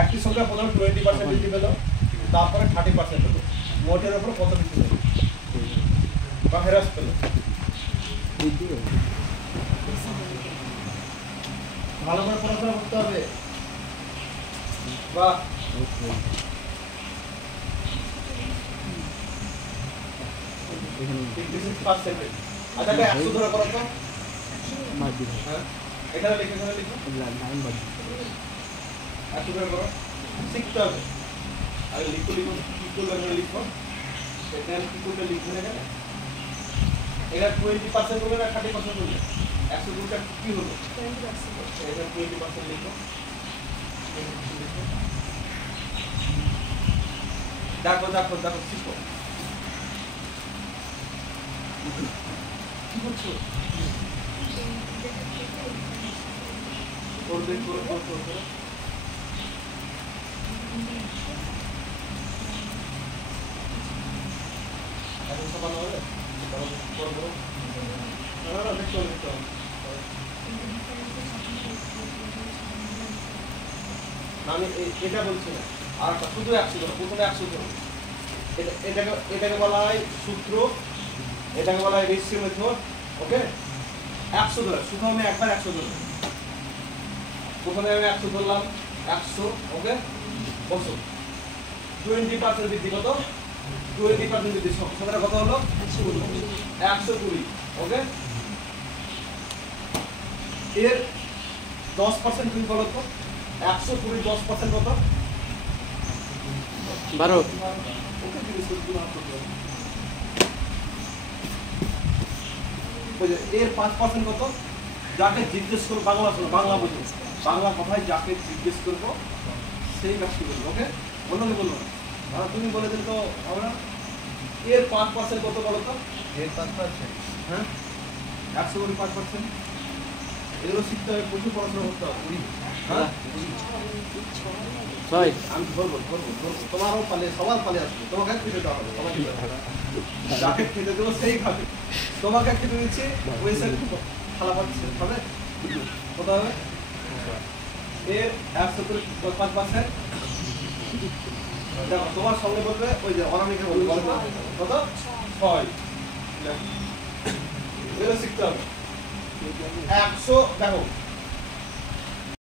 একটি সংখ্যা প্রথমে 20% বৃদ্ধি পেল, তারপরে 30% হলো, মোটের উপর কত বৃদ্ধি পেল বা হ্রাস পেল? ভালো করে পড়াশোনা করতে হবে বা আচ্ছা 100 ধরে করো তো, হ্যাঁ এখানে লিখো, এখানে লিখো 100 ধরে করো, শিখতে হবে। আগে লিখো, লিখো কি করবে লিখো, এখানে কি করবে লিখবে এখানে, এখানে 20% করবে না 30% করবে? 102টা কি হলো? 20%। এখানে 20% লিখো, দেখো দেখো দেখো শিখো কি করছো, করবে করো করো করো। এখন সকাল হবে করবো না দেখতে হবে, দেখতে হবে। আমি এটা বলছি না, আর একটা শুধু 100 ধরো, প্রথমে 100 ধরো। এটাকে বলা হয় সূত্র, এটাকে বলা হয় রেশিও মেথড। ওকে 100 ধরো, শুধু আমি একবার 100 ধরো, প্রথমে আমি 100 ধরলাম, 100। ওকে বসো, 20% বৃদ্ধি কত? 20% বৃদ্ধি সংখ্যাটা কত হলো? 120। ওকে এর 10% তুমি বলো তো, 120 10% কত? 12। ওকে জিজ্ঞেস করছি এর 5% কত? যাকে জিজ্ঞেস করবো, বাংলা শোনো, বাংলা বুঝো, বাংলা কথায় যাকে জিজ্ঞেস করবো সেই কাজটি বলবো। ওকে বললো কি বলবো না, তুমি বলে দিলে তো হবে না। এর 5% কত বলো তো? এর 5%, হ্যাঁ 100 করে 5%, এগুলো শিখতে হবে, প্রচুর পড়াশোনা করতে হবে। হ্যাঁ আমি বলবো বলবো তোমারও পালে, সবার পালে আসবে, তোমাকে খেতে দেওয়া হবে, সবাই যাকে খেতে দেবো সেই খাবে। তোমাকে খেতে দিচ্ছি, ওই খালা পাচ্ছে খাবে, কত হবে? এর 100 করে 5%। দেখো তোমার সঙ্গে বলবে, ওই যে অনামিকা বলবে কত? 6। এগুলো শিখতে হবে। 100 দেখো